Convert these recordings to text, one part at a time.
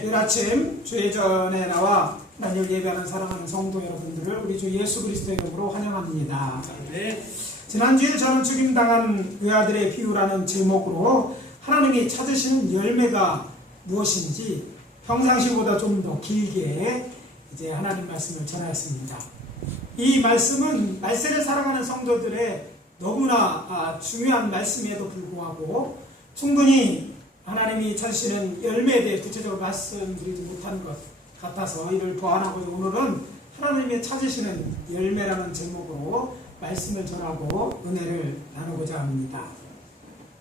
주일 아침 주회전에 나와 만일 예배하는 사랑하는 성도 여러분들을 우리 주 예수 그리스도의 이름으로 환영합니다. 지난주에 저는 죽임당한 외아들의 비유라는 제목으로 하나님이 찾으시는 열매가 무엇인지 평상시보다 좀 더 길게 이제 하나님 말씀을 전하였습니다. 이 말씀은 말세를 살아가는 성도들의 너무나 중요한 말씀에도 불구하고 충분히 하나님이 찾으시는 열매에 대해 구체적으로 말씀드리지 못한 것 같아서 이를 보완하고 오늘은 하나님이 찾으시는 열매라는 제목으로 말씀을 전하고 은혜를 나누고자 합니다.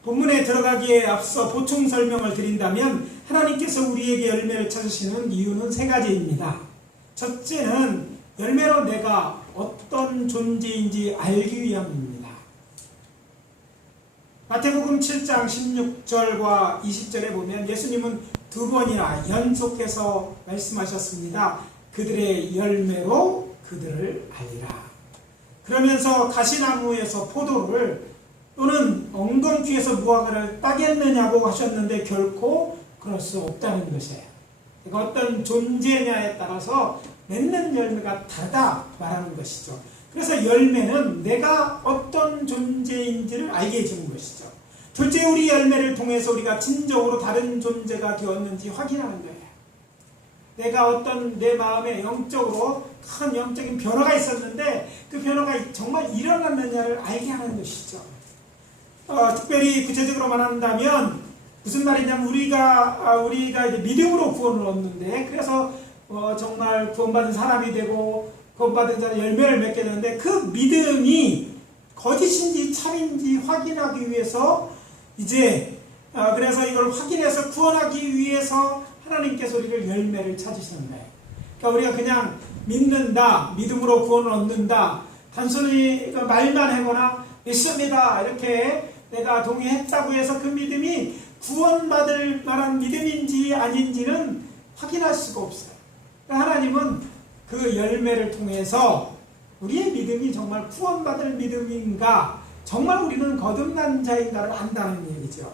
본문에 들어가기에 앞서 보충 설명을 드린다면 하나님께서 우리에게 열매를 찾으시는 이유는 세 가지입니다. 첫째는 열매로 내가 어떤 존재인지 알기 위함입니다. 마태복음 7장 16절과 20절에 보면 예수님은 두 번이나 연속해서 말씀하셨습니다. 그들의 열매로 그들을 알리라. 그러면서 가시나무에서 포도를 또는 엉겅퀴에서 무화과를 따겠느냐고 하셨는데 결코 그럴 수 없다는 것이에요. 그러니까 어떤 존재냐에 따라서 맺는 열매가 다르다 말하는 것이죠. 그래서 열매는 내가 어떤 존재인지를 알게 해주는 것이죠. 둘째, 우리 열매를 통해서 우리가 진정으로 다른 존재가 되었는지 확인하는 거예요. 내가 어떤 내 마음에 영적으로 큰 영적인 변화가 있었는데 그 변화가 정말 일어났느냐를 알게 하는 것이죠. 특별히 구체적으로 말한다면 무슨 말이냐면 우리가 이제 믿음으로 구원을 얻는데 그래서 정말 구원받은 사람이 되고 구원받은 자는 열매를 맺게 되는데 그 믿음이 거짓인지 참인지 확인하기 위해서 이제 그래서 이걸 확인해서 구원하기 위해서 하나님께서 우리를 열매를 찾으시는 거예요. 그러니까 우리가 그냥 믿는다, 믿음으로 구원을 얻는다, 단순히 말만 하거나 믿습니다 이렇게 내가 동의했다고 해서 그 믿음이 구원받을 만한 믿음인지 아닌지는 확인할 수가 없어요. 그러니까 하나님은 그 열매를 통해서 우리의 믿음이 정말 구원받을 믿음인가, 정말 우리는 거듭난 자인가를 안다는 얘기죠.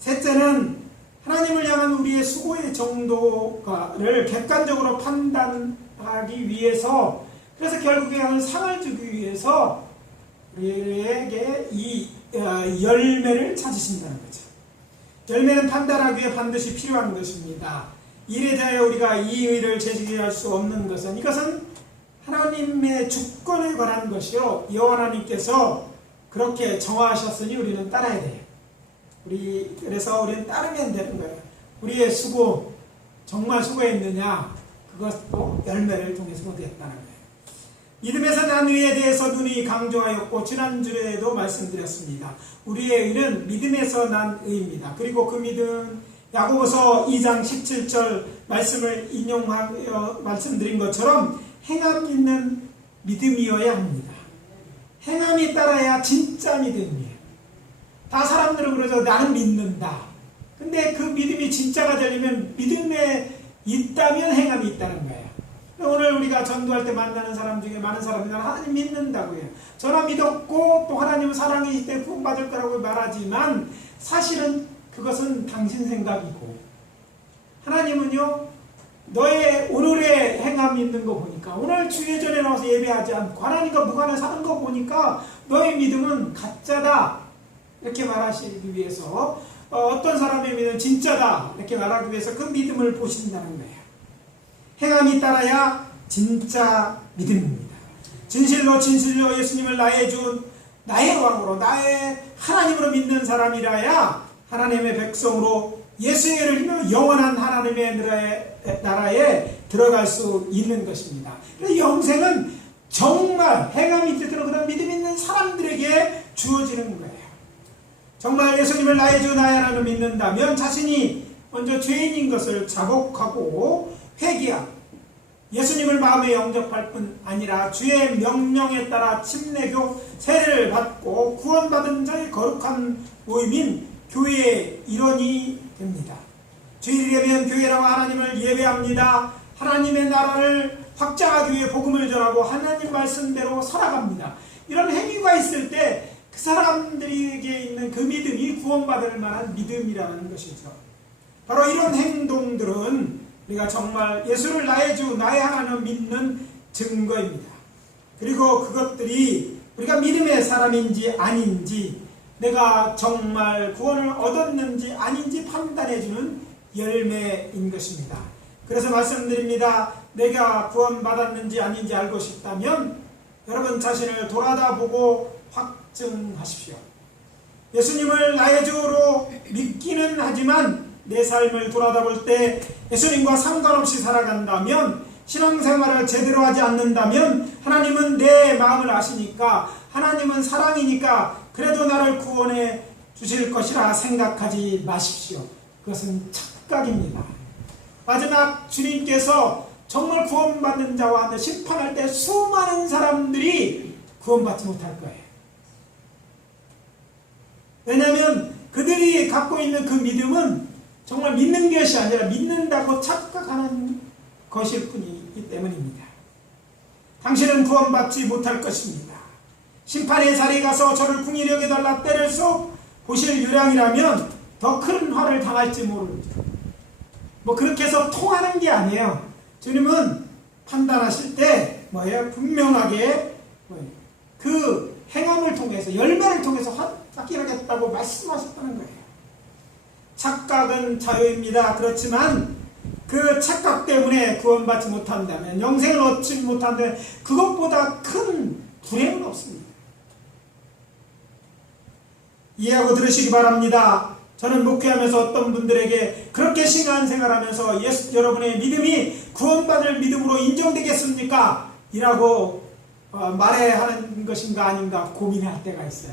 셋째는 하나님을 향한 우리의 수고의 정도를 객관적으로 판단하기 위해서, 그래서 결국에 상을 주기 위해서 우리에게 이 열매를 찾으신다는 거죠. 열매는 판단하기 위해 반드시 필요한 것입니다. 일에 대하여 우리가 이의를 제기할 수 없는 것은 이것은 하나님의 주권에 관한 것이요 여호와 하나님께서 그렇게 정하셨으니 우리는 따라야 돼요. 그래서 우리는 따르면 되는 거예요. 우리의 수고 정말 수고했느냐 그것도 열매를 통해서 얻었다는 거예요. 믿음에서 난 의에 대해서 눈이 강조하였고 지난주에도 말씀드렸습니다. 우리의 의는 믿음에서 난 의입니다. 그리고 그 믿음 야고보서 2장 17절 말씀을 인용하여 말씀드린 것처럼 행함 있는 믿음이어야 합니다. 행함이 따라야 진짜 믿음이에요. 다 사람들은 그러죠. 나는 믿는다. 근데 그 믿음이 진짜가 되려면 믿음에 있다면 행함이 있다는 거예요. 오늘 우리가 전도할 때 만나는 사람 중에 많은 사람이 나는 하나님 믿는다고 해요. 저나 믿었고 또 하나님은 사랑이기 때문에 구원받을 거라고 말하지만 사실은 그것은 당신 생각이고 하나님은요 너의 오늘의 행함 있는 거 보니까 오늘 주예전에 나와서 예배하지 않고 하나님과 무관해 사는 거 보니까 너의 믿음은 가짜다 이렇게 말하시기 위해서 어떤 사람의 믿음은 진짜다 이렇게 말하기 위해서 그 믿음을 보신다는 거예요. 행함이 따라야 진짜 믿음입니다. 진실로 예수님을 나의 왕으로 나의 하나님으로 믿는 사람이라야 하나님의 백성으로 예수의 이름을 믿으며 영원한 하나님의 나라에 들어갈 수 있는 것입니다. 그래서 영생은 정말 행함이 있도록 그런 믿음 있는 사람들에게 주어지는 거예요. 정말 예수님을 나의 주 나의 하나님을 믿는다면 자신이 먼저 죄인인 것을 자복하고 회개하고 예수님을 마음에 영접할 뿐 아니라 주의 명령에 따라 침례교 세례를 받고 구원받은 자의 거룩한 모임인 교회의 일원이 됩니다. 주일이 되면 교회라고 하나님을 예배합니다. 하나님의 나라를 확장하기 위해 복음을 전하고 하나님 말씀대로 살아갑니다. 이런 행위가 있을 때 그 사람들에게 있는 그 믿음이 구원받을 만한 믿음이라는 것이죠. 바로 이런 행동들은 우리가 정말 예수를 나의 주, 나의 하나님을 믿는 증거입니다. 그리고 그것들이 우리가 믿음의 사람인지 아닌지, 내가 정말 구원을 얻었는지 아닌지 판단해주는 열매인 것입니다. 그래서 말씀드립니다. 내가 구원받았는지 아닌지 알고 싶다면 여러분 자신을 돌아다보고 확증하십시오. 예수님을 나의 주로 믿기는 하지만 내 삶을 돌아다볼 때 예수님과 상관없이 살아간다면, 신앙생활을 제대로 하지 않는다면, 하나님은 내 마음을 아시니까, 하나님은 사랑이니까 그래도 나를 구원해 주실 것이라 생각하지 마십시오. 그것은 착각입니다. 마지막 주님께서 정말 구원받는 자와 심판할 때 수많은 사람들이 구원받지 못할 거예요. 왜냐하면 그들이 갖고 있는 그 믿음은 정말 믿는 것이 아니라 믿는다고 착각하는 것일 뿐이기 때문입니다. 당신은 구원받지 못할 것입니다. 심판의 자리에 가서 저를 궁일히 여겨달라 때를 쏙 보실 요량이라면 더 큰 화를 당할지 모릅니다. 그렇게 해서 통하는 게 아니에요. 주님은 판단하실 때 분명하게 그 행함을 통해서, 열매를 통해서 확인하겠다고 말씀하셨다는 거예요. 착각은 자유입니다. 그렇지만 그 착각 때문에 구원받지 못한다면, 영생을 얻지 못한다면 그것보다 큰 불행은 없습니다. 이해하고 들으시기 바랍니다. 저는 목회하면서 어떤 분들에게 그렇게 신앙생활하면서 여러분의 믿음이 구원받을 믿음으로 인정되겠습니까? 이라고 말해야 하는 것인가 아닌가 고민할 때가 있어요.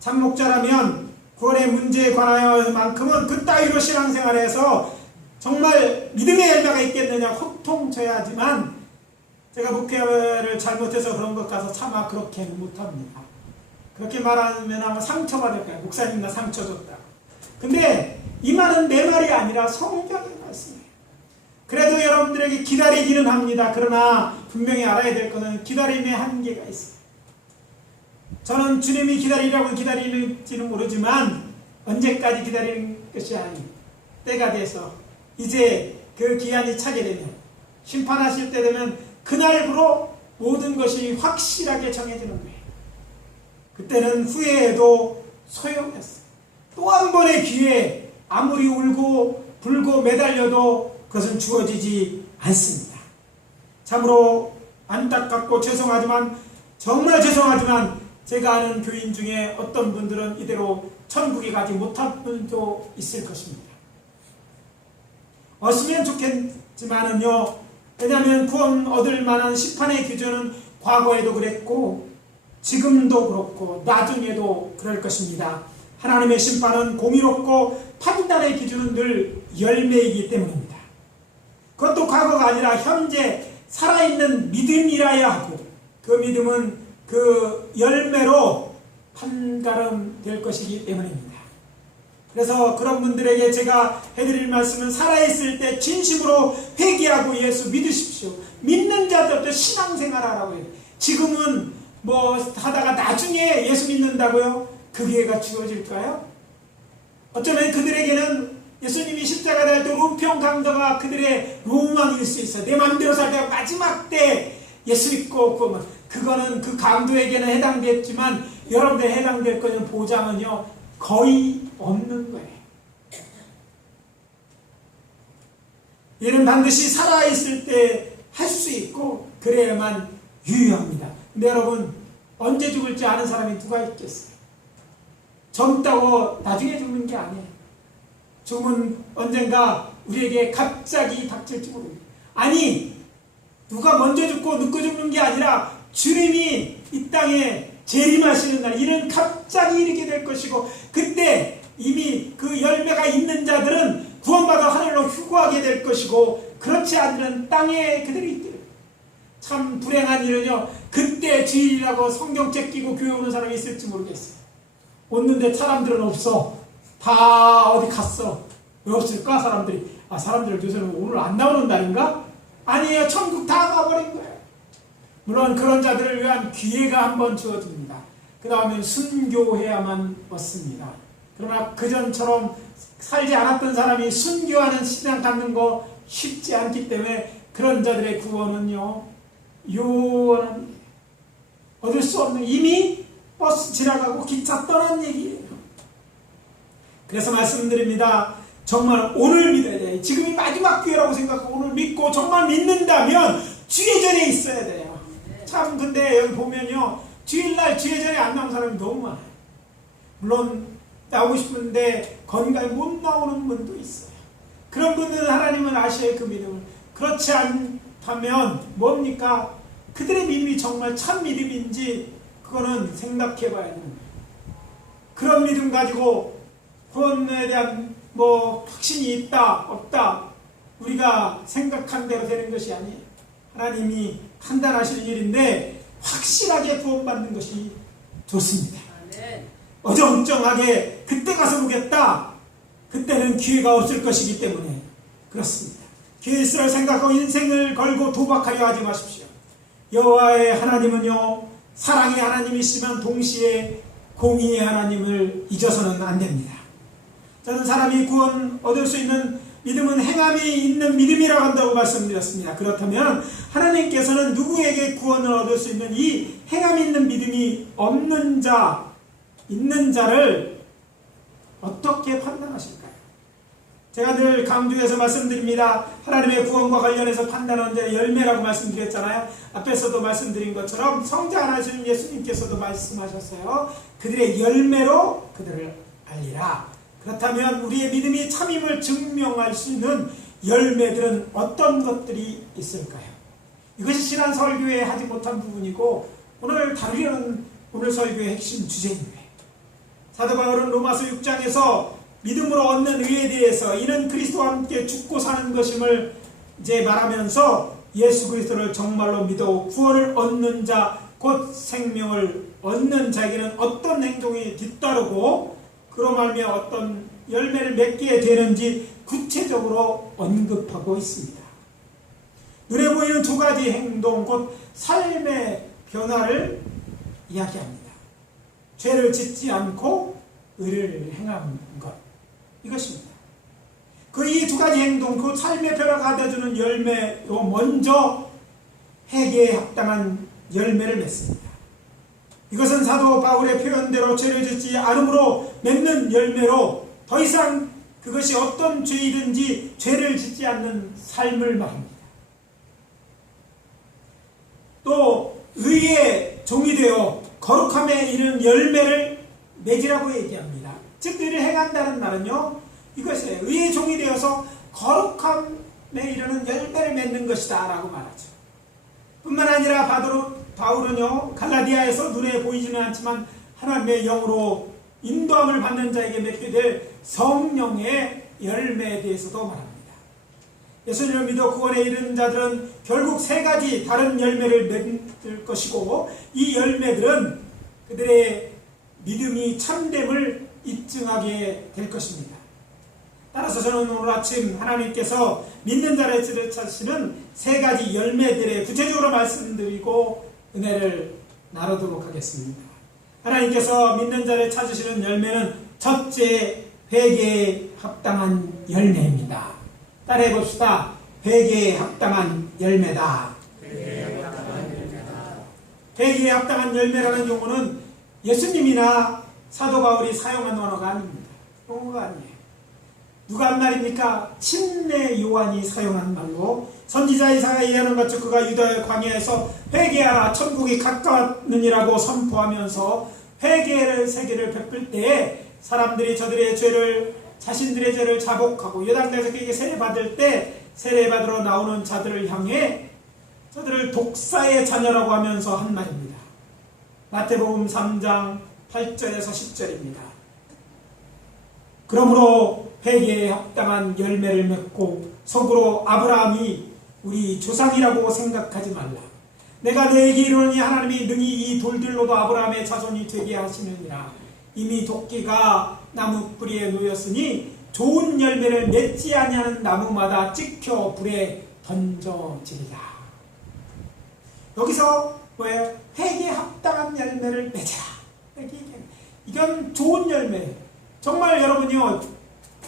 참 목자라면 구원의 문제에 관하여만큼은 그따위로 신앙생활에서 정말 믿음의 열매가 있겠느냐 호통쳐야 하지만, 제가 목회를 잘못해서 그런 것 같아서 차마 그렇게는 못합니다. 그렇게 말하면 아마 상처받을 거예요. 목사님 나 상처 줬다. 근데 이 말은 내 말이 아니라 성경의 말씀이에요. 그래도 여러분들에게 기다리기는 합니다. 그러나 분명히 알아야 될 것은 기다림의 한계가 있어요. 저는 주님이 기다리라고 기다리는지는 모르지만 언제까지 기다리는 것이 아닌 때가 돼서 이제 그 기한이 차게 되면, 심판하실 때 되면 그날부로 모든 것이 확실하게 정해지는 거예요. 그때는 후회해도 소용없어요. 또 한 번의 기회, 아무리 울고 불고 매달려도 그것은 주어지지 않습니다. 참으로 안타깝고 죄송하지만, 정말 죄송하지만 제가 아는 교인 중에 어떤 분들은 이대로 천국에 가지 못한 분도 있을 것입니다. 없으면 좋겠지만은요, 왜냐하면 구원 얻을 만한 심판의 기준은 과거에도 그랬고 지금도 그렇고 나중에도 그럴 것입니다. 하나님의 심판은 공의롭고 판단의 기준은 늘 열매이기 때문입니다. 그것도 과거가 아니라 현재 살아있는 믿음이라야 하고, 그 믿음은 그 열매로 판가름될 것이기 때문입니다. 그래서 그런 분들에게 제가 해드릴 말씀은, 살아있을 때 진심으로 회개하고 예수 믿으십시오. 믿는 자들도 신앙생활하라고 해요. 지금은 하다가 나중에 예수 믿는다고요? 그 기회가 주어질까요? 어쩌면 그들에게는 예수님이 십자가 달 때 우평강도가 그들의 로망일 수 있어요. 내 마음대로 살다가 마지막 때 예수 믿고 그거는 그 강도에게는 해당됐지만 여러분들 해당될 거는 보장은요 거의 없는 거예요. 얘는 반드시 살아있을 때 할 수 있고 그래야만 유효합니다. 근데 여러분, 언제 죽을지 아는 사람이 누가 있겠어요? 젊다고 나중에 죽는 게 아니에요. 죽음은 언젠가 우리에게 갑자기 닥칠지 모릅니다. 아니, 누가 먼저 죽고 늦고 죽는 게 아니라 주님이 이 땅에 재림하시는 날, 이는 갑자기 이르게 될 것이고, 그때 이미 그 열매가 있는 자들은 구원받아 하늘로 휴거하게 될 것이고, 그렇지 않은 땅에 그들이 있더래요. 참 불행한 일은요, 그때 주일이라고 성경책 끼고 교회 오는 사람이 있을지 모르겠어요. 오는데 사람들은 없어. 다 어디 갔어. 왜 없을까? 사람들 요새는 오늘 안 나오는 날인가? 아니에요. 천국 다 가버린 거예요. 물론 그런 자들을 위한 기회가 한번 주어집니다. 그 다음에 순교해야만 얻습니다. 그러나 그전처럼 살지 않았던 사람이 순교하는 신앙 갖는 거 쉽지 않기 때문에 그런 자들의 구원은요, 요원한, 얻을 수 없는, 이미 버스 지나가고 기차 떠난 얘기예요. 그래서 말씀드립니다. 정말 오늘 믿어야 돼요. 지금이 마지막 기회라고 생각하고 오늘 믿고 정말 믿는다면 주의전에 있어야 돼요. 참 근데 여기 보면요, 주일날 주의전에 안 나온 사람이 너무 많아요. 물론 나오고 싶은데 건강에 못 나오는 분도 있어요. 그런 분들은 하나님은 아셔야 그 믿음을. 그렇지 않다면 뭡니까? 그들의 믿음이 정말 참 믿음인지 그거는 생각해 봐야 되는 거예요. 그런 믿음 가지고 구원에 대한 확신이 있다 없다 우리가 생각한 대로 되는 것이 아니에요. 하나님이 판단하시는 일인데 확실하게 구원받는 것이 좋습니다. 어정쩡하게 그때 가서 보겠다, 그때는 기회가 없을 것이기 때문에 그렇습니다. 기회 있을 생각하고 인생을 걸고 도박하려 하지 마십시오. 여호와의 하나님은요, 사랑의 하나님이시면 동시에 공의의 하나님을 잊어서는 안 됩니다. 저는 사람이 구원 얻을 수 있는 믿음은 행함이 있는 믿음이라고 한다고 말씀드렸습니다. 그렇다면 하나님께서는 누구에게 구원을 얻을 수 있는 이 행함이 있는 믿음이 없는 자, 있는 자를 어떻게 판단하실까요? 제가 늘 강조해서 말씀드립니다. 하나님의 구원과 관련해서 판단하는 자의 열매라고 말씀드렸잖아요. 앞에서도 말씀드린 것처럼 성장하시는 예수님께서도 말씀하셨어요. 그들의 열매로 그들을 알리라. 그렇다면 우리의 믿음이 참임을 증명할 수 있는 열매들은 어떤 것들이 있을까요? 이것이 지난 설교에 하지 못한 부분이고 오늘 다루려는 오늘 설교의 핵심 주제입니다. 사도 바울은 로마서 6장에서 믿음으로 얻는 의에 대해서 이는 그리스도와 함께 죽고 사는 것임을 이제 말하면서 예수 그리스도를 정말로 믿어 구원을 얻는 자, 곧 생명을 얻는 자에게는 어떤 행동이 뒤따르고 그로 말미암아 어떤 열매를 맺게 되는지 구체적으로 언급하고 있습니다. 눈에 보이는 두 가지 행동, 곧 삶의 변화를 이야기합니다. 죄를 짓지 않고 의를 행하는 것, 이것입니다. 그 이 두 가지 행동, 그 삶의 변화가 가져주는 열매로 먼저 회개에 합당한 열매를 맺습니다. 이것은 사도 바울의 표현대로 죄를 짓지 않음으로 맺는 열매로 더 이상 그것이 어떤 죄이든지 죄를 짓지 않는 삶을 말합니다. 또 의의 종이 되어 거룩함에 이르는 열매를 맺으라고 얘기합니다. 즉 의를 행한다는 말은요, 이것이에요. 의의 종이 되어서 거룩함에 이르는 열매를 맺는 것이다 라고 말하죠. 뿐만 아니라 바울은요, 갈라디아에서 눈에 보이지는 않지만 하나님의 영으로 인도함을 받는 자에게 맺게 될 성령의 열매에 대해서도 말합니다. 예수님을 믿어 구원에 이르는 자들은 결국 세 가지 다른 열매를 맺을 것이고 이 열매들은 그들의 믿음이 참됨을 입증하게 될 것입니다. 따라서 저는 오늘 아침 하나님께서 믿는 자를 찾으시는 세 가지 열매들에 구체적으로 말씀드리고 은혜를 나누도록 하겠습니다. 하나님께서 믿는 자를 찾으시는 열매는 첫째, 회개에 합당한 열매입니다. 따라해 봅시다. 회개에 합당한 열매다. 회개에 합당한 열매라는 용어는 예수님이나 사도 바울이 사용한 언어가 아닙니다. 용어가 아니에요. 누가 한 말입니까? 침례 요한이 사용한 말로 선지자 이사야가 얘기하는 것처럼 그가 유다의 광야에서 회개하라 천국이 가까웠느니라고 선포하면서 회개의 세계를 베풀 때에 사람들이 저들의 죄를 자신들의 죄를 자복하고 요단강에서 그에게 세례받을 때 세례받으러 나오는 자들을 향해 저들을 독사의 자녀라고 하면서 한 말입니다. 마태복음 3장 8절에서 10절입니다. 그러므로 회개에 합당한 열매를 맺고 속으로 아브라함이 우리 조상이라고 생각하지 말라. 내가 너에게 이르노니 하나님이 능히 이 돌들로도 아브라함의 자손이 되게 하시느니라. 이미 도끼가 나무 뿌리에 놓였으니 좋은 열매를 맺지 아니하는 나무마다 찍혀 불에 던져지리라. 여기서 왜 회개에 합당한 열매를 맺어라. 이건 좋은 열매. 정말 여러분이요,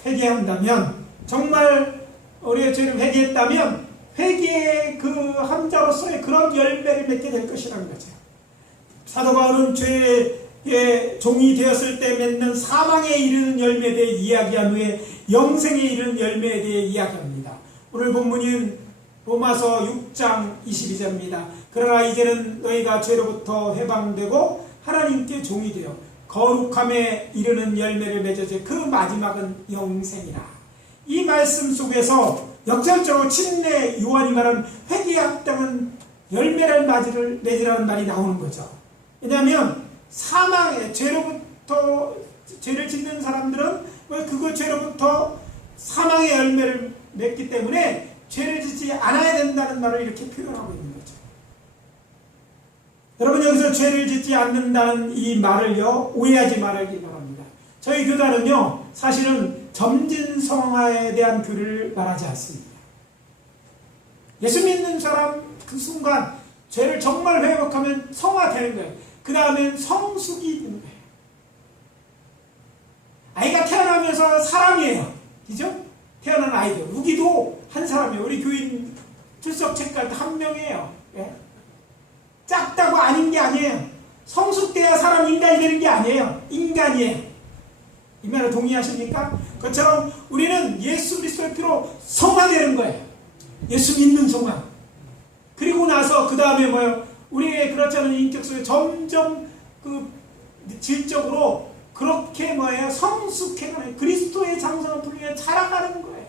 회개한다면, 정말 우리의 죄를 회개했다면 회개의 그 함자로서의 그런 열매를 맺게 될 것이라는 거죠. 사도 바울은 죄의 종이 되었을 때 맺는 사망에 이르는 열매에 대해 이야기한 후에 영생에 이르는 열매에 대해 이야기합니다. 오늘 본문인 로마서 6장 22절입니다. 그러나 이제는 너희가 죄로부터 해방되고 하나님께 종이 되어 거룩함에 이르는 열매를 맺어제 그 마지막은 영생이라. 이 말씀 속에서 역설적으로 침례 요한이 말한 회개에 합당한 열매를 맺으라는 말이 나오는 거죠. 왜냐하면 사망의 죄로부터 죄를 짓는 사람들은 그거 죄로부터 사망의 열매를 맺기 때문에 죄를 짓지 않아야 된다는 말을 이렇게 표현하고 있는 거죠. 여러분, 여기서 죄를 짓지 않는다는 이 말을요, 오해하지 말기 바랍니다. 저희 교단은요, 사실은 점진성화에 대한 교리를 말하지 않습니다. 예수 믿는 사람 그 순간 죄를 정말 회복하면 성화되는 거예요. 그 다음엔 성숙이 되는 거예요. 아이가 태어나면서 사람이에요. 그죠? 태어난 아이들. 우기도 한 사람이에요. 우리 교인 출석 체크할 때 한 명이에요. 예? 작다고 아닌 게 아니에요. 성숙돼야 사람 인간이 되는 게 아니에요. 인간이에요. 이 말에 동의하십니까? 그것처럼 우리는 예수 그리스도의 피로 성화되는 거예요. 예수 믿는 성화. 그리고 나서 그 다음에 뭐예요? 우리의 그렇지 않은 인격 속에 점점 그 질적으로 그렇게 뭐예요? 성숙해가는 그리스도의 장성을 풀리며 자라가는 거예요.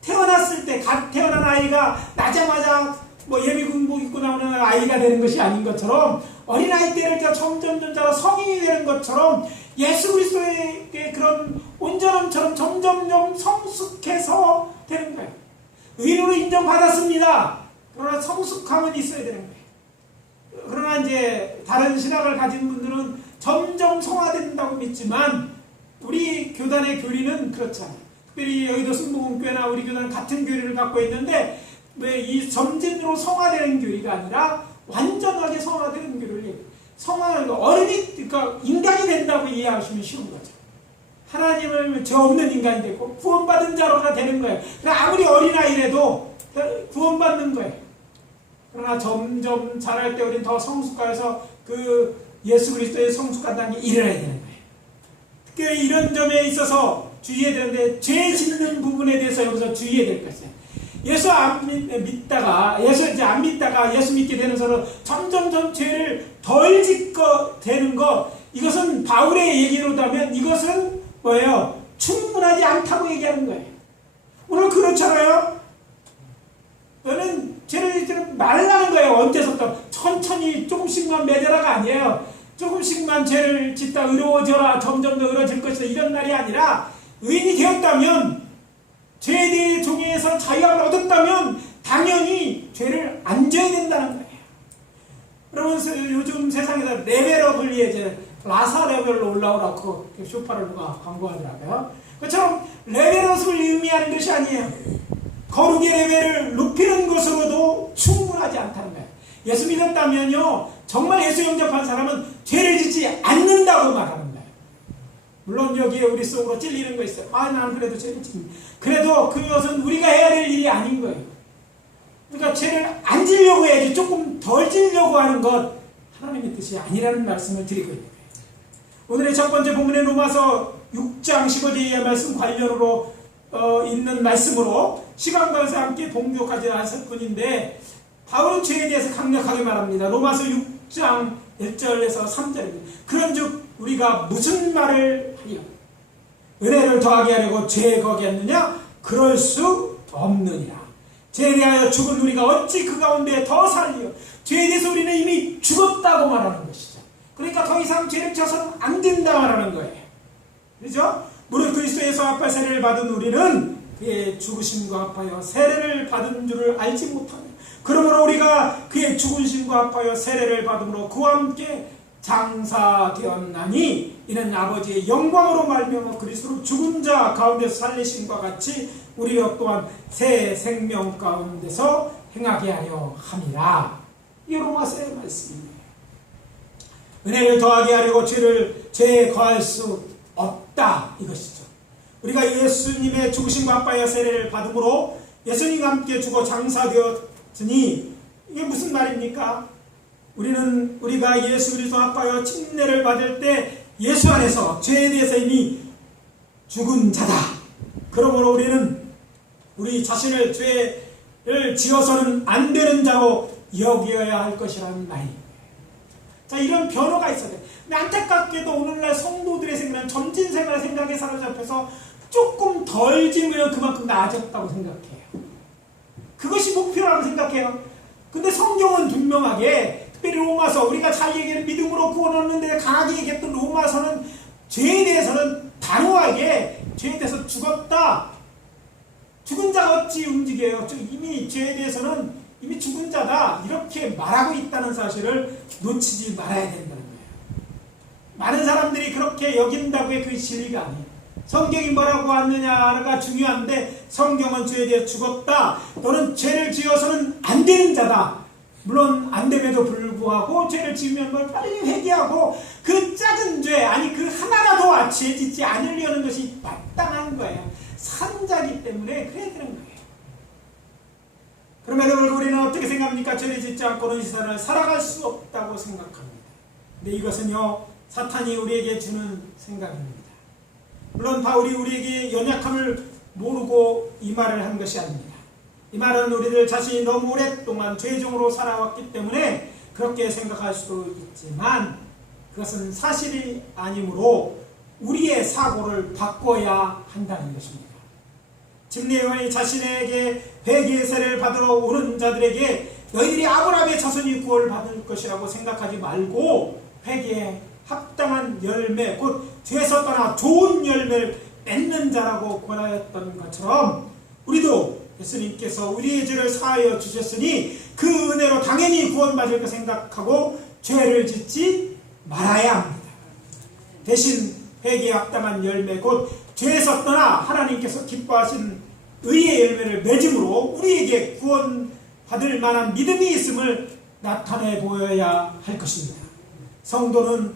태어났을 때 갓 태어난 아이가 나자마자 뭐 예비군복 입고 나오는 아이가 되는 것이 아닌 것처럼 어린아이 때를 점점 자라 성인이 되는 것처럼 예수 그리스도의 그런 온전함처럼 점점 성숙해서 되는 거예요. 의인으로 인정받았습니다. 그러나 성숙함은 있어야 되는 거예요. 그러나 이제 다른 신학을 가진 분들은 점점 성화된다고 믿지만 우리 교단의 교리는 그렇지 않아요. 특별히 여의도 순복음교회나 우리 교단은 같은 교리를 갖고 있는데 왜 이 점진으로 성화되는 교리가 아니라 완전하게 성화되는 교리를 성화는 어른이 그러니까 인간이 된다고 이해하시면 쉬운 거죠. 하나님을 죄 없는 인간이 되고 구원받은 자로가 되는 거예요. 그러니까 아무리 어린아이라도 구원받는 거예요. 그러나 점점 자랄 때 우리는 더 성숙하여서 그 예수 그리스도의 성숙한 게 이르러야 되는 거예요. 특별히 이런 점에 있어서 주의해야 되는데 죄 짓는 부분에 대해서 여기서 주의해야 될 것이에요. 예수 안 믿다가 예수 믿게 되는 사람은 점점 죄를 덜 짓게 되는 것, 이것은 바울의 얘기로다면 이것은 뭐예요? 충분하지 않다고 얘기하는 거예요. 오늘 그렇잖아요. 너는 죄를 짓지 말라는 거예요. 언제서부터 천천히 조금씩만 맺어라가 아니에요. 조금씩만 죄를 짓다 의로워져라, 점점 더 의로워질 것이다, 이런 말이 아니라 의인이 되었다면, 죄에 대해 종에서 자유함을 얻었다면 당연히 죄를 안 져야 된다는 거예요. 여러분, 요즘 세상에서 레벨업을 위해 이제 라사 레벨로 올라오라고 쇼파를 누가 광고하더라고요. 그처럼 레벨업을 의미하는 것이 아니에요. 거룩의 레벨을 높이는 것으로도 충분하지 않다는 거예요. 예수 믿었다면요, 정말 예수 영접한 사람은 죄를 짓지 않는다고 말하는 거예요. 물론 여기에 우리 속으로 찔리는 거 있어요. 나는 그래도 죄를 짓는다. 그래도 그것은 우리가 해야 될 일이 아닌 거예요. 그러니까 죄를 안 지려고 해야지 조금 덜 지려고 하는 것, 하나님의 뜻이 아니라는 말씀을 드리고 있는 거예요. 오늘의 첫 번째 본문의 로마서 6장 15절의 말씀 관련으로 있는 말씀으로 시간 관계에서 함께 봉독하지 않았을 뿐인데, 바울은 죄에 대해서 강력하게 말합니다. 로마서 6장 1절에서 3절입니다. 그런즉 우리가 무슨 말을 하여 은혜를 더하게 하려고 죄에 거기했느냐? 그럴 수 없느니라. 죄에 대하여 죽은 우리가 어찌 그 가운데 더 살리요? 죄에 대해서 우리는 이미 죽었다고 말하는 것이죠. 그러니까 더 이상 죄를 져서는 안 된다 말하는 거예요. 그렇죠? 무릇 그리스도에서 합할 세례를 받은 우리는 그의 죽으심과 합하여 세례를 받은 줄을 알지 못하며, 그러므로 우리가 그의 죽으심과 합하여 세례를 받음으로 그와 함께 장사되었나니 이는 아버지의 영광으로 말미암아 그리스도로 죽은 자 가운데서 살리심과 같이 우리 또한 새 생명 가운데서 행하게 하려 함이라. 이 로마서의 말씀입니다. 은혜를 더하게 하려고 죄에 거할 수 없다, 이것이죠. 우리가 예수님의 죽으심과 아빠의 세례를 받음으로 예수님과 함께 죽어 장사되었으니 이게 무슨 말입니까? 우리가 예수 그리스도 아빠여 침례를 받을 때 예수 안에서 죄에 대해서 이미 죽은 자다. 그러므로 우리는 우리 자신을 죄를 지어서는 안 되는 자로 여겨야 할 것이라는 말입니다. 자, 이런 변화가 있어야 돼요. 근데 안타깝게도 오늘날 성도들의 생각은 점진생활 생각에 사로잡혀서 조금 덜 지으면 그만큼 나아졌다고 생각해요. 그것이 목표라고 생각해요. 근데 성경은 분명하게, 특별히 로마서, 우리가 잘 얘기하는 믿음으로 구원 얻는데 강하게 얘기했던 로마서는 죄에 대해서는 단호하게 죄에 대해서 죽었다. 죽은 자가 어찌 움직여요. 이미 죄에 대해서는 이미 죽은 자다. 이렇게 말하고 있다는 사실을 놓치지 말아야 된다는 거예요. 많은 사람들이 그렇게 여긴다고 해 그게 진리가 아니에요. 성경이 뭐라고 하느냐가 중요한데 성경은 죄에 대해 죽었다. 너는 죄를 지어서는 안 되는 자다. 물론 안 됨에도 불구하고 죄를 지으면 뭘 빨리 회개하고 그 작은 죄, 아니 그 하나라도 죄 짓지 않으려는 것이 마땅한 거예요. 산자기 때문에 그래야 되는 거예요. 그러면 우리는 어떻게 생각합니까? 죄를 짓지 않고는 이 세상을 살아갈 수 없다고 생각합니다. 근데 이것은요, 사탄이 우리에게 주는 생각입니다. 물론 바울이 우리에게 연약함을 모르고 이 말을 한 것이 아닙니다. 이 말은 우리들 자신이 너무 오랫동안 죄종으로 살아왔기 때문에 그렇게 생각할 수도 있지만 그것은 사실이 아니므로 우리의 사고를 바꿔야 한다는 것입니다. 집례요한이 자신에게 회개의 세례를 받으러 오는 자들에게 너희들이 아브라함의 자손이 구원을 받을 것이라고 생각하지 말고 회개에 합당한 열매, 곧 죄에서 떠나 좋은 열매를 맺는 자라고 권하였던 것처럼 우리도 예수님께서 우리의 죄를 사하여 주셨으니 그 은혜로 당연히 구원받을 것 생각하고 죄를 짓지 말아야 합니다. 대신 회개에 합당한 열매, 곧 죄에서 떠나 하나님께서 기뻐하신 의의 열매를 맺음으로 우리에게 구원받을 만한 믿음이 있음을 나타내 보여야 할 것입니다. 성도는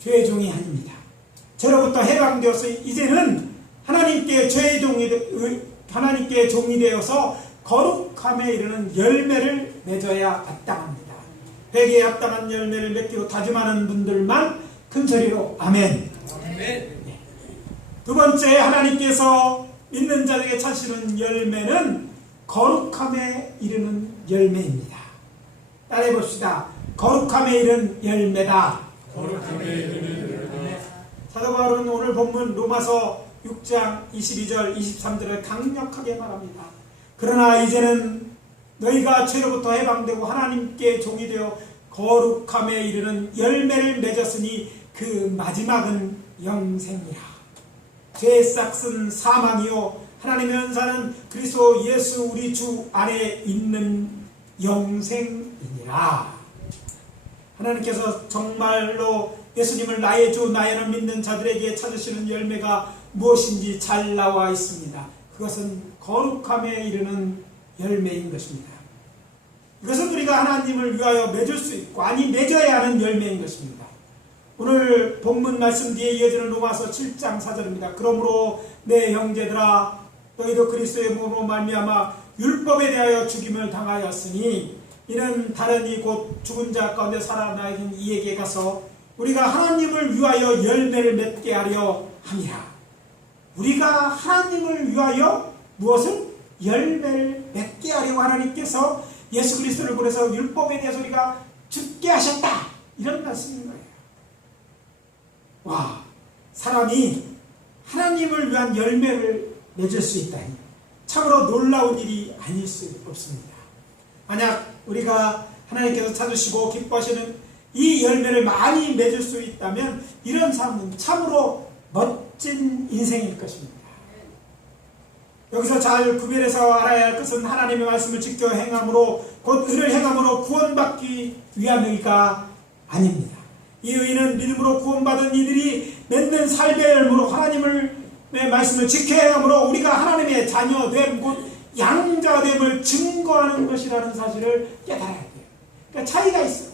죄종이 아닙니다. 저로부터 해방되어서 이제는 하나님께 하나님께 종이 되어서 거룩함에 이르는 열매를 맺어야 마땅합니다. 회개에 합당한 열매를 맺기로 다짐하는 분들만 큰 소리로 아멘. 아멘. 두 번째, 하나님께서 믿는 자에게 찾으시는 열매는 거룩함에 이르는 열매입니다. 따라해 봅시다. 거룩함에 이르는 열매다. 거룩함에 이르는 열매. 사도 바울은 오늘 본문 로마서 6장 22절 23절을 강력하게 말합니다. 그러나 이제는 너희가 죄로부터 해방되고 하나님께 종이 되어 거룩함에 이르는 열매를 맺었으니 그 마지막은 영생이라. 죄의 싹은 사망이요 하나님의 은사는 그리스도 예수 우리 주 안에 있는 영생이니라. 하나님께서 정말로 예수님을 나의 주 나의 하나님 믿는 자들에게 찾으시는 열매가 무엇인지 잘 나와 있습니다. 그것은 거룩함에 이르는 열매인 것입니다. 이것은 우리가 하나님을 위하여 맺을 수 있고 아니 맺어야 하는 열매인 것입니다. 오늘 본문 말씀 뒤에 이어지는 로마서 7장 4절입니다. 그러므로 내 형제들아 너희도 그리스도의 몸으로 말미암아 율법에 대하여 죽임을 당하였으니 이는 다른 이 곧 죽은 자 가운데 살아나신 이에게 가서 우리가 하나님을 위하여 열매를 맺게 하려 함이라. 우리가 하나님을 위하여 무엇을? 열매를 맺게 하려고 하나님께서 예수 그리스도를 보내서 율법에 대해서 우리가 죽게 하셨다. 이런 말씀인 거예요. 와, 사람이 하나님을 위한 열매를 맺을 수 있다니 참으로 놀라운 일이 아닐 수 없습니다. 만약 우리가 하나님께서 찾으시고 기뻐하시는 이 열매를 많이 맺을 수 있다면 이런 삶은 참으로 멋진 인생일 것입니다. 여기서 잘 구별해서 알아야 할 것은 하나님의 말씀을 지켜 행함으로 곧 의를 행함으로 구원받기 위한 의가 아닙니다. 이 의는 믿음으로 구원받은 이들이 맺는 삶의 열매로 하나님의 말씀을 지켜 행함으로 우리가 하나님의 자녀됨 곧 양자됨을 증거하는 것이라는 사실을 깨달아야 돼요. 그러니까 차이가 있어요.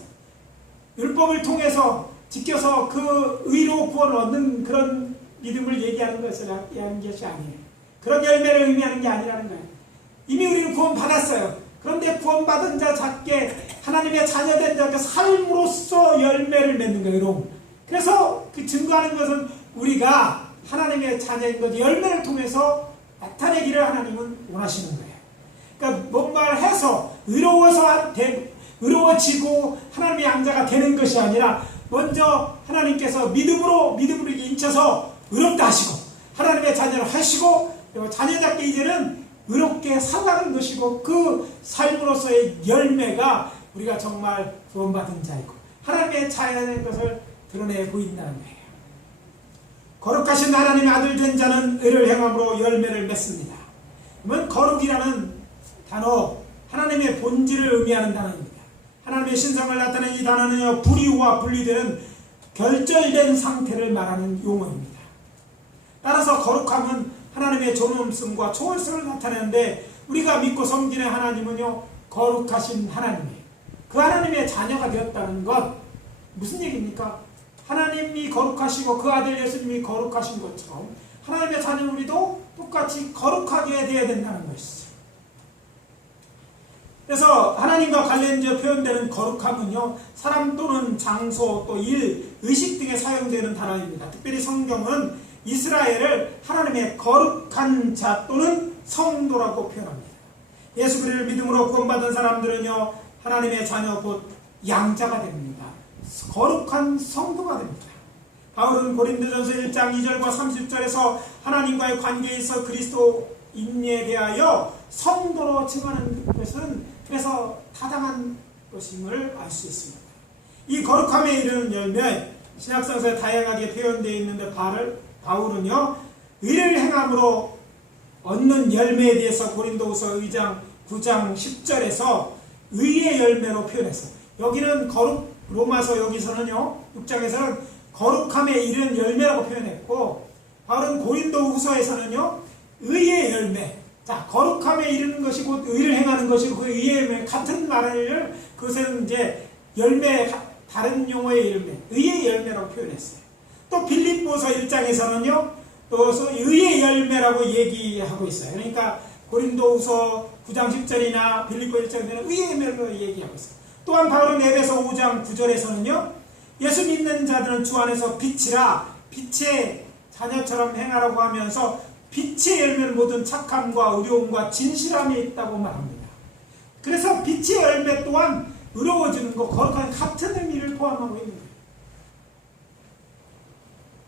율법을 통해서 지켜서 그 의로 구원을 얻는 그런 믿음을 얘기하는 것이 아니에요. 그런 열매를 의미하는 게 아니라는 거예요. 이미 우리는 구원 받았어요. 그런데 구원받은 자 작게 하나님의 자녀된 자가 삶으로써 열매를 맺는 거예요. 그래서 그 증거하는 것은 우리가 하나님의 자녀인 것, 열매를 통해서 나타내기를 하나님은 원하시는 거예요. 그러니까 뭔가를 해서 의로워지고 하나님의 양자가 되는 것이 아니라 먼저 하나님께서 믿음으로 인쳐서 의롭다 하시고 하나님의 자녀를 하시고 자녀답게 이제는 의롭게 살아가는 것이고 그 삶으로서의 열매가 우리가 정말 구원받은 자이고 하나님의 자녀인 것을 드러내 보인다는 거예요. 거룩하신 하나님의 아들 된 자는 의를 행함으로 열매를 맺습니다. 그러면 거룩이라는 단어, 하나님의 본질을 의미하는 단어입니다. 하나님의 신성을 나타내는 이 단어는요, 불이와 분리되는 결절된 상태를 말하는 용어입니다. 따라서 거룩함은 하나님의 존엄성과 초월성을 나타내는데 우리가 믿고 섬기는 하나님은요, 거룩하신 하나님이에요. 그 하나님의 자녀가 되었다는 것, 무슨 얘기입니까? 하나님이 거룩하시고 그 아들 예수님이 거룩하신 것처럼 하나님의 자녀 우리도 똑같이 거룩하게 되어야 된다는 것이죠. 그래서 하나님과 관련되어 표현되는 거룩함은요, 사람 또는 장소 또 일, 의식 등에 사용되는 단어입니다. 특별히 성경은 이스라엘을 하나님의 거룩한 자 또는 성도라고 표현합니다. 예수 그리스도를 믿음으로 구원받은 사람들은요, 하나님의 자녀 곧 양자가 됩니다. 거룩한 성도가 됩니다. 바울은 고린도전서 1장 2절과 30절에서 하나님과의 관계에 있어 그리스도인에 대하여 성도로 칭하는 것은 그래서 타당한 것임을 알 수 있습니다. 이 거룩함에 이르는 열매, 신약성서에 다양하게 표현되어 있는데 바울은요, 의를 행함으로 얻는 열매에 대해서 고린도후서 2장 9장 10절에서 의의 열매로 표현했어요. 여기는 로마서 여기서는요, 6장에서는 거룩함에 이르는 열매라고 표현했고, 바울은 고린도후서에서는요, 의의 열매. 자, 거룩함에 이르는 것이 곧 의를 행하는 것이고 그 의의 열매 같은 말을 그것은 이제 열매 다른 용어의 열매, 의의 열매라고 표현했어요. 또 빌립보서 1장에서는요, 또 의의 열매라고 얘기하고 있어요. 그러니까 고린도후서 9장 10절이나 빌립보 1장에서는 의의 열매로 얘기하고 있어요. 또한 바울은 에베소 5장 9절에서는요, 예수 믿는 자들은 주 안에서 빛이라 빛의 자녀처럼 행하라고 하면서 빛의 열매는 모든 착함과 의로움과 진실함이 있다고 말합니다. 그래서 빛의 열매 또한 의로워지는 것, 거룩한 같은 의미를 포함하고 있는 거예요.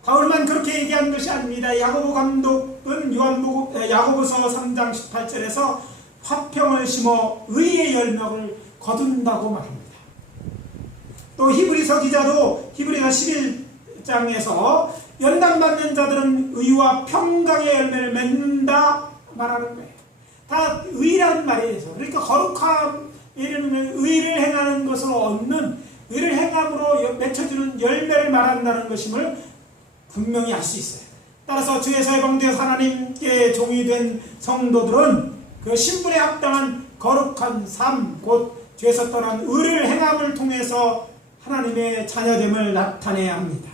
바울만 그렇게 얘기한 것이 아닙니다. 야고보 감독은 야고보서 3장 18절에서 화평을 심어 의의 열매를 거둔다고 말합니다. 또 히브리서 기자도 히브리서 11장에서 연단받는 자들은 의와 평강의 열매를 맺는다 말하는 거예요. 다 의라는 말이에요. 그러니까 거룩함, 의를 행하는 것으로 얻는, 의를 행함으로 맺혀지는 열매를 말한다는 것임을 분명히 알 수 있어요. 따라서 주에서 해방되어 하나님께 종이 된 성도들은 그 신분에 합당한 거룩한 삶, 곧 죄에서 떠난 의를 행함을 통해서 하나님의 자녀됨을 나타내야 합니다.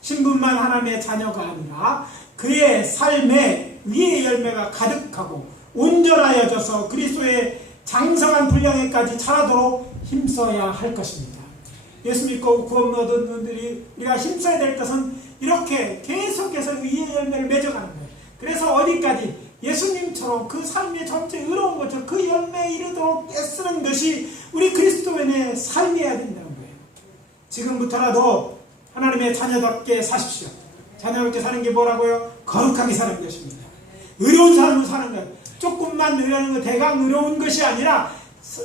신분만 하나님의 자녀가 아니라 그의 삶에 의의 열매가 가득하고 온전하여져서 그리스도의 장성한 분량에까지 자라도록 힘써야 할 것입니다. 예수 믿고 구원 얻은 분들이 우리가 힘써야 될 것은 이렇게 계속해서 의의 열매를 맺어가는 거예요. 그래서 어디까지 예수님처럼 그 삶의 전체 의로운 것처럼 그 열매에 이르도록 애쓰는 것이 우리 그리스도인의 삶이어야 된다는 거예요. 지금부터라도 하나님의 자녀답게 사십시오. 자녀답게 사는 게 뭐라고요? 거룩하게 사는 것입니다. 의로운 삶을 사는 것. 조금만 의로운 것, 대강 의로운 것이 아니라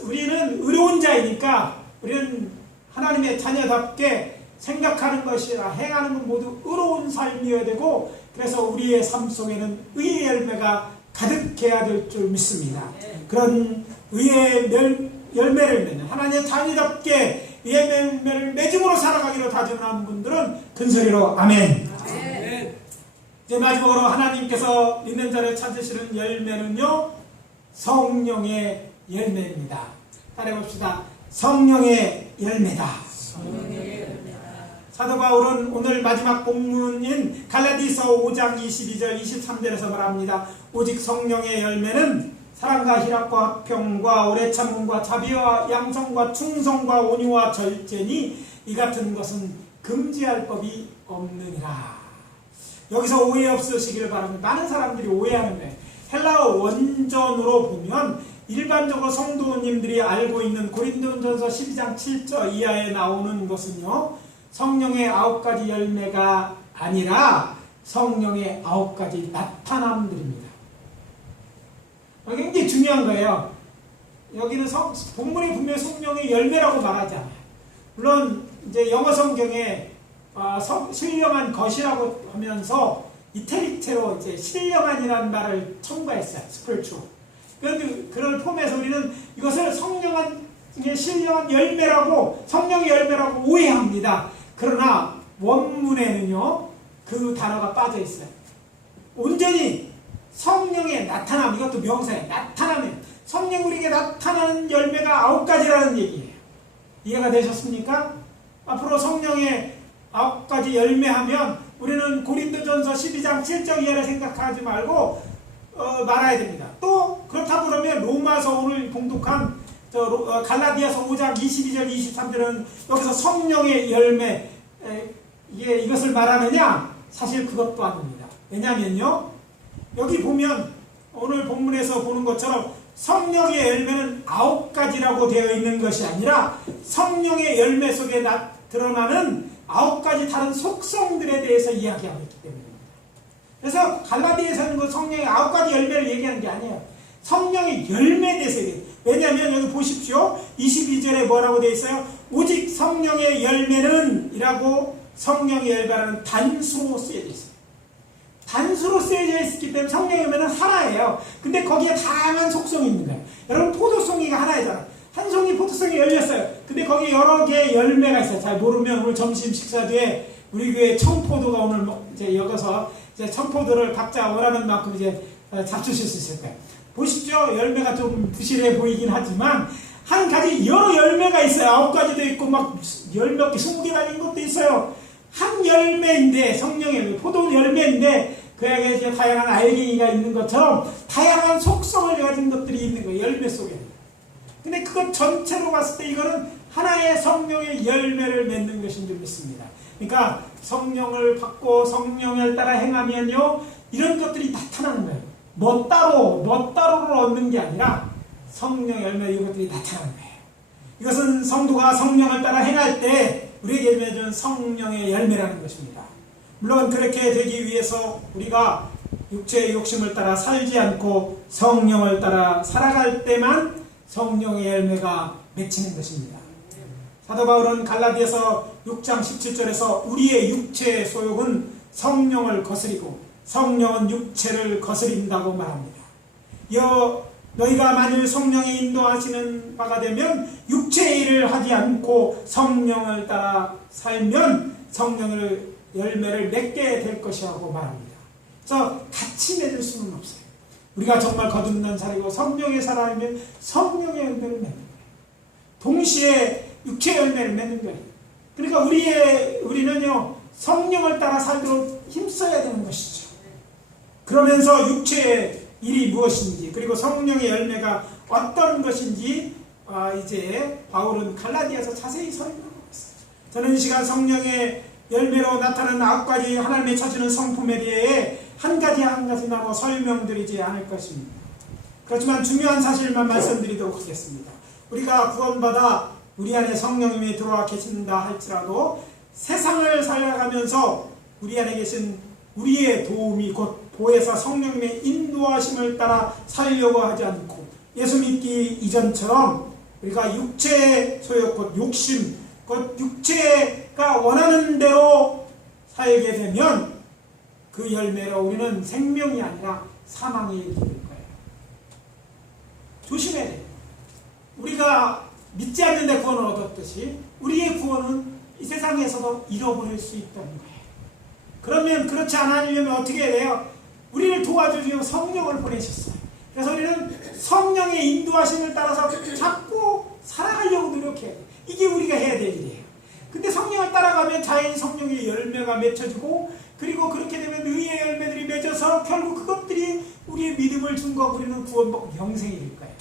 우리는 의로운 자이니까 우리는 하나님의 자녀답게 생각하는 것이라 행하는 것 모두 의로운 삶이어야 되고, 그래서 우리의 삶 속에는 의의 열매가 가득해야 될 줄 믿습니다. 그런 의의 열매를 맺는 하나님의 자녀답게 의의 열매를 맺음으로 살아가기로 다짐한 분들은 큰소리로 아멘. 이제 마지막으로 하나님께서 믿는 자를 찾으시는 열매는요, 성령의 열매입니다. 따라해봅시다. 성령의 열매다. 사도 바울은 오늘 마지막 본문인 갈라디아서 5장 22절 23절에서 말합니다. 오직 성령의 열매는 사랑과 희락과 화평과 오래 참음과 자비와 양성과 충성과 온유와 절제니 이 같은 것은 금지할 법이 없느니라. 여기서 오해 없으시기를 바랍니다. 많은 사람들이 오해하는 거예요. 헬라어 원전으로 보면 일반적으로 성도님들이 알고 있는 고린도전서 12장 7절 이하에 나오는 것은요, 성령의 9가지 열매가 아니라 성령의 9가지 나타남들입니다. 굉장히 중요한 거예요. 여기는 본문이 분명히 성령의 열매라고 말하지 않아요. 물론 이제 영어 성경에 신령한 것이라고 하면서 이태리체로 이제 신령한이라는 말을 첨가했어요. spiritual. 그런 폼에서 우리는 이것을 성령한 신령한 열매라고, 성령의 열매라고 오해합니다. 그러나 원문에는요, 그 단어가 빠져 있어요. 온전히 성령의 나타남, 이것도 명사예요. 나타나면 성령 우리에게 나타나는 열매가 9가지라는 얘기예요. 이해가 되셨습니까? 앞으로 성령의 9가지 열매하면 우리는 고린도전서 12장 7절 이하를 생각하지 말고 말아야 됩니다. 또 그렇다 그러면 로마서 오늘 봉독한 갈라디아서 5장 22절 23절은 여기서 성령의 열매 이것을 말하느냐? 사실 그것도 아닙니다. 왜냐하면요, 여기 보면 오늘 본문에서 보는 것처럼 성령의 열매는 9가지라고 되어 있는 것이 아니라 성령의 열매 속에 드러나는 9가지 다른 속성들에 대해서 이야기하고 있기 때문입니다. 그래서 갈라디아에서는 그 성령의 9가지 열매를 얘기하는 게 아니에요. 성령의 열매에 대해서 얘기해요. 왜냐하면 여기 보십시오. 22절에 뭐라고 되어 있어요? 오직 성령의 열매는 이라고 성령의 열매라는 단수로 쓰여져 있어요. 단수로 쓰여져 있기 때문에 성령의 열매는 하나예요. 근데 거기에 다양한 속성이 있는 거예요. 여러분, 포도송이가 하나이잖아요. 한 송이 포도송이 열렸어요. 근데 거기에 여러 개의 열매가 있어요. 잘 모르면 오늘 점심 식사 뒤에 우리 교회 청포도가 오늘 이제 여기서 이제 청포도를 각자 원하는 만큼 이제 잡수실 수 있을 거예요. 보십시오. 열매가 좀 부실해 보이긴 하지만 한 가지 여러 열매가 있어요. 9가지도 있고 막 10몇 개, 20개 달린 것도 있어요. 한 열매인데, 성령의 열매, 포도 열매인데 그에게 이제 다양한 알갱이가 있는 것처럼 다양한 속성을 가진 것들이 있는 거예요. 열매 속에. 근데 그것 전체로 봤을 때 이거는 하나의 성령의 열매를 맺는 것인 줄 믿습니다. 그러니까 성령을 받고 성령을 따라 행하면요, 이런 것들이 나타나는 거예요. 뭐 따로를 얻는 게 아니라 성령의 열매, 이것들이 나타나는 거예요. 이것은 성도가 성령을 따라 행할 때 우리에게 맺은 성령의 열매라는 것입니다. 물론 그렇게 되기 위해서 우리가 육체의 욕심을 따라 살지 않고 성령을 따라 살아갈 때만 성령의 열매가 맺히는 것입니다. 사도 바울은 갈라디아서 6장 17절에서 우리의 육체의 소욕은 성령을 거스리고 성령은 육체를 거스린다고 말합니다. 너희가 만일 성령의 인도하시는 바가 되면 육체의 일을 하지 않고 성령을 따라 살면 성령의 열매를 맺게 될 것이라고 말합니다. 그래서 같이 맺을 수는 없어요. 우리가 정말 거듭난 사람이고 성령의 사람이면 성령의 열매를 맺는 거예요. 동시에 육체의 열매를 맺는 거예요. 그러니까 우리는요, 성령을 따라 살도록 힘써야 되는 것이죠. 그러면서 육체의 일이 무엇인지, 그리고 성령의 열매가 어떤 것인지 이제 바울은 갈라디아서 자세히 설명하고 있어요. 저는 이 시간 성령의 열매로 나타나는 9가지 하나님의 처지는 성품에 대해 한 가지 나눠 설명드리지 않을 것입니다. 그렇지만 중요한 사실만 말씀드리도록 하겠습니다. 우리가 구원받아 우리 안에 성령님이 들어와 계신다 할지라도 세상을 살아가면서 우리 안에 계신 우리의 도움이 곧 보혜사 성령님의 인도하심을 따라 살려고 하지 않고 예수 믿기 이전처럼 우리가 육체의 소욕, 곧 욕심, 곧 육체가 원하는 대로 살게 되면 그 열매로 우리는 생명이 아니라 사망에 이르게 될 거예요. 조심해야 돼요. 우리가 믿지 않는데 구원을 얻었듯이 우리의 구원은 이 세상에서도 잃어버릴 수 있다는 거예요. 그러면 그렇지 않으려면 어떻게 해야 돼요? 우리를 도와주기 위해 성령을 보내셨어요. 그래서 우리는 성령의 인도하심을 따라서 자꾸 살아가려고 노력해야 돼요. 이게 우리가 해야 될 일이에요. 근데 성령을 따라가면 자연히 성령의 열매가 맺혀지고, 그리고 그렇게 되면 의의 열매들이 맺어서 결국 그것들이 우리의 믿음을 증거하고 우리는 구원받고 영생이 될 거예요.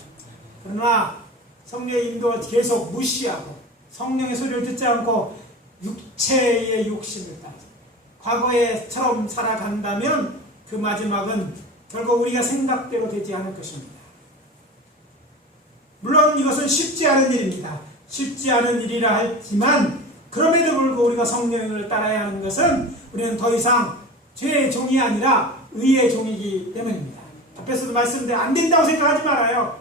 그러나 성령의 인도를 계속 무시하고 성령의 소리를 듣지 않고 육체의 욕심을 따라 과거에처럼 살아간다면 그 마지막은 결국 우리가 생각대로 되지 않을 것입니다. 물론 이것은 쉽지 않은 일입니다. 쉽지 않은 일이라 하지만 그럼에도 불구하고 우리가 성령을 따라야 하는 것은 우리는 더 이상 죄의 종이 아니라 의의 종이기 때문입니다. 앞에서도 말씀드린 안 된다고 생각하지 말아요.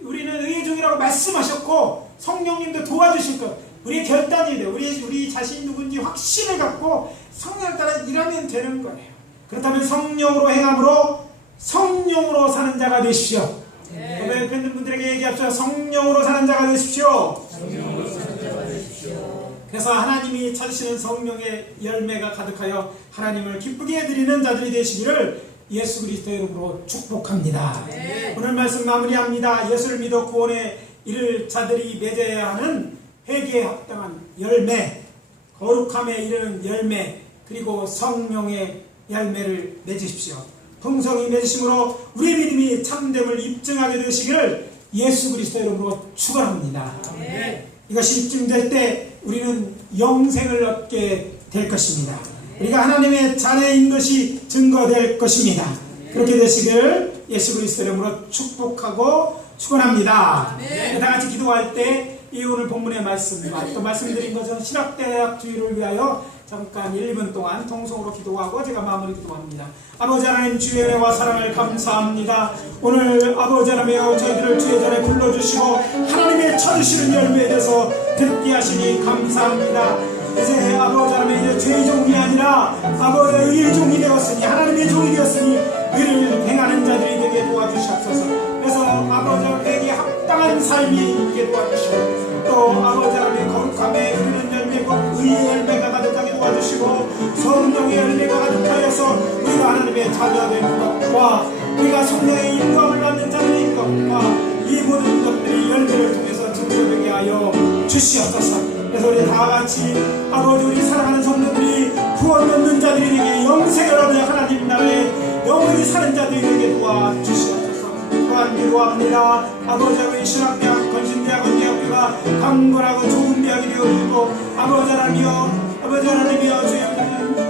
우리는 의의 종이라고 말씀하셨고 성령님도 도와주실 것, 우리의 결단이 돼요. 우리 자신이 누군지 확신을 갖고 성령을 따라 일하면 되는 거예요. 그렇다면 성령으로 행함으로 성령으로 사는 자가 되십시오. 네. 옆에 있는 분들에게 얘기합시다. 성령으로 사는 자가 되십시오. 성령으로 사는 자가 되십시오. 그래서 하나님이 찾으시는 성령의 열매가 가득하여 하나님을 기쁘게 해드리는 자들이 되시기를 예수 그리스도의 이름으로 축복합니다. 네. 오늘 말씀 마무리합니다. 예수를 믿어 구원에 이를 자들이 맺어야 하는 회개에 합당한 열매, 거룩함에 이르는 열매, 그리고 성령의 열매를 맺으십시오. 풍성히 맺으심으로 우리의 믿음이 참됨을 입증하게 되시기를 예수 그리스도의 이름으로 축원합니다. 네. 이것이 입증될 때 우리는 영생을 얻게 될 것입니다. 우리가 하나님의 자녀인 것이 증거될 것입니다. 그렇게 되시기를 예수 그리스도의 이름으로 축복하고 축원합니다. 네. 다 같이 기도할 때 이 오늘 본문의 말씀과 또 말씀드린 것처럼 신학대학 주의를 위하여 잠깐 1, 2분 동안 통성으로 기도하고 제가 마무리 기도합니다. 아버지 하나님 주의 은혜와 사랑을 감사합니다. 오늘 아버지 하나님여 저희들을 주의 전에 불러주시고 하나님의 찾으시는 열매에 대해서 듣게 하시니 감사합니다. 이제 아버지 하나님 이제 죄의 종이 아니라 아버지 의의 종이 되었으니 하나님의 종이 되었으니 의를 행하는 자들이 되게 도와주시옵소서. 그래서 아버지 하나님에게 합당한 삶이 있게 도와주시고 또 아버지 하나님의 거룩함에 이르는 열매고 의의 열매가 가득하게 도와주시고 성령의 열매가 가득하여서 우리가 하나님의 자녀가 되는 것과 우리가 성령의 인도함을 받는 자들인 것과 이 모든 것들이 열매를 통해서 증거되게 하여 주시옵소서. 그래서 우리 다같이 아버지 우리 사랑하는 성도들이 구원 얻는 자들이 되게 영생을 얻는 하나님 나라에 영원히 사는 자들이 되게 도와주시옵소서. 또한 기도합니다. 아버지 우리 신학대학 건신대학원대학교가 강건하고 좋은 대학이 되어지고 아버지 하나님이여 주여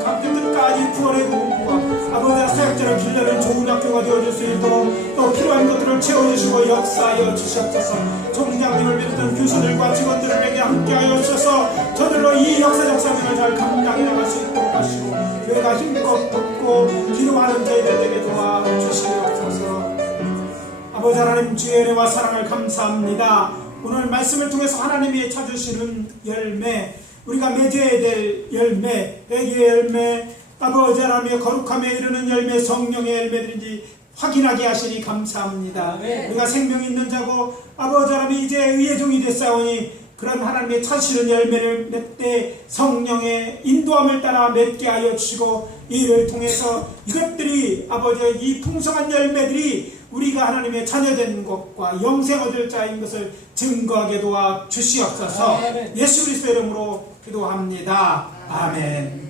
각종 끝까지 구원의 공부와 아버지 사역자를 길러낸 좋은 학교가 되어줄 수 있도록 또 필요한 것들을 채워주시고 역사하여 주시옵소서. 총장님을 비롯한 교수들과 직원들에게 함께하여 주셔서 저들로 이 역사적 사명을 잘 감당해 나갈 수 있도록 하시고 교회가 힘껏 돕고 기도하는 저희들에게 도와주시옵소서. 아버지 하나님 주의 은혜와 사랑을 감사합니다. 오늘 말씀을 통해서 하나님이 찾으시는 열매, 우리가 맺어야 될 열매, 회개의 열매, 아버지 하나님의 거룩함에 이르는 열매, 성령의 열매들인지 확인하게 하시니 감사합니다. 네. 우리가 생명이 있는 자고 아버지 하나님이 이제 의의 종이 됐사오니 그런 하나님의 찾으시는 열매를 맺되 성령의 인도함을 따라 맺게 하여 주시고 이를 통해서 이것들이 아버지의 이 풍성한 열매들이 우리가 하나님의 자녀된 것과 영생 얻을 자인 것을 증거하게 도와 주시옵소서. 예수 그리스도의 이름으로 기도합니다. 아멘.